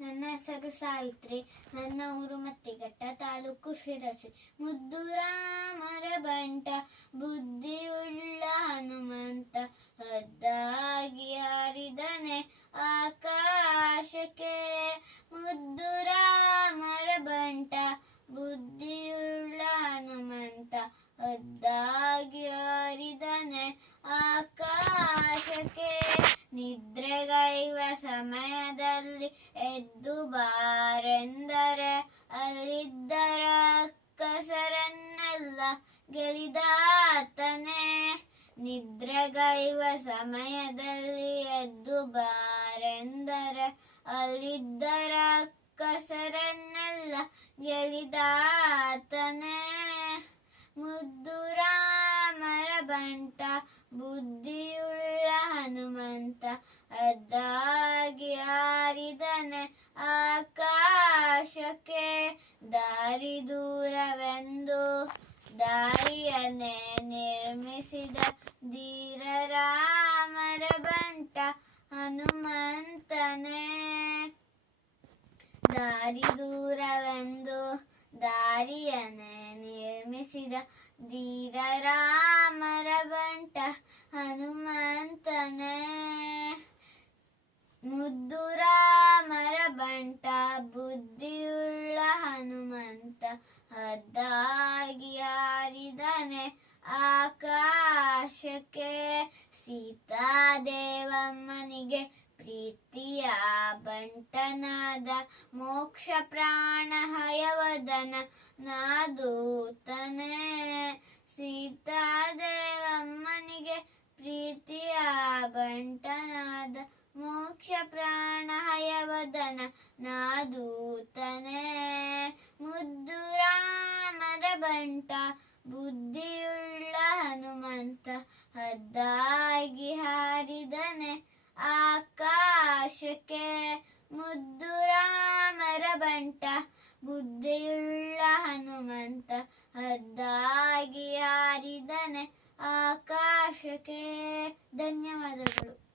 ನನ್ನ ಹೆಸರು ಸಾವಿತ್ರಿ, ನನ್ನ ಊರು ಮತ್ತಿಘಟ್ಟ ತಾಲೂಕು ಶಿರಸಿ. ಮುದ್ದು ರಾಮರ ಬಂಟ, ಬುದ್ಧಿಯುಳ್ಳ ಹನುಮಂತ ಹದ್ದಾಗಿ ಹಾರಿದನೆ ಆಕಾಶಕ್ಕೆ. ಮುದ್ದು ರಾಮರ ಬಂಟ, ಬುದ್ಧಿಯುಳ್ಳ ಹನುಮಂತ ಹದ್ದಾಗಿ ಹಾರಿದನೆ ನಿದ್ರೆಗೈವ ಸಮಯದಲ್ಲಿ ಎದ್ದು ಬಾರೆಂದರೆ ಅಲ್ಲಿದ್ದರ ಕಸರನ್ನೆಲ್ಲ ಗೆಳಿದಾತನೇ ನಿದ್ರೆಗೈವ ಸಮಯದಲ್ಲಿ ಎದ್ದು ಬಾರೆಂದರೆ ಅಲ್ಲಿದ್ದರ ಕಸರನ್ನೆಲ್ಲ ಗೆಳಿದಾತನೆ ಮುದ್ದು ರಾಮರ ಬಂಟ ಬುದ್ಧಿಯುಳ್ಳ ಹನುಮಂತ ಅದ್ದಾಗಿ ಹಾರಿದನೆ ಆಕಾಶಕ್ಕೆ. ದಾರಿ ದೂರವೆಂದು ದಾರಿಯನ್ನೇ ನಿರ್ಮಿಸಿದ ಧೀರರಾಮರ ಬಂಟ ಹನುಮಂತನೇ. ದಾರಿ ದೂರವೆಂದು ದಾರಿಯನ್ನೇ ನಿರ್ಮಿಸಿದ ಧೀರರಾಮರ ಬಂಟ ಹನುಮಂತನೇ ಹದ್ದಾಗಿ ಹಾರಿದನೆ ಆಕಾಶಕ್ಕೆ ಸೀತಾದೇವಮ್ಮನಿಗೆ ಪ್ರೀತಿಯ ಬಂಟನಾದ ಮೋಕ್ಷ ಪ್ರಾಣ ಹಯವದನ ನಾದೂತನೆ. ಸೀತಾದೇವಮ್ಮನಿಗೆ ಪ್ರೀತಿಯ ಬಂಟನಾದ ಮೋಕ್ಷ ಪ್ರಾಣ ಹಯವದನ ನಾದೂತನೇ. ಬಂಟ ಬುದ್ಧಿಯುಳ್ಳ ಹನುಮಂತ, ಹದ್ದಾಗಿ ಹಾರಿದನೆ ಆಕಾಶಕ್ಕೆ ಮುದ್ದು ರಾಮರ ಬಂಟ, ಬುದ್ಧಿಯುಳ್ಳ ಹನುಮಂತ, ಹದ್ದಾಗಿ ಹಾರಿದನೆ ಆಕಾಶಕ್ಕೆ. ಧನ್ಯವಾದಗಳು.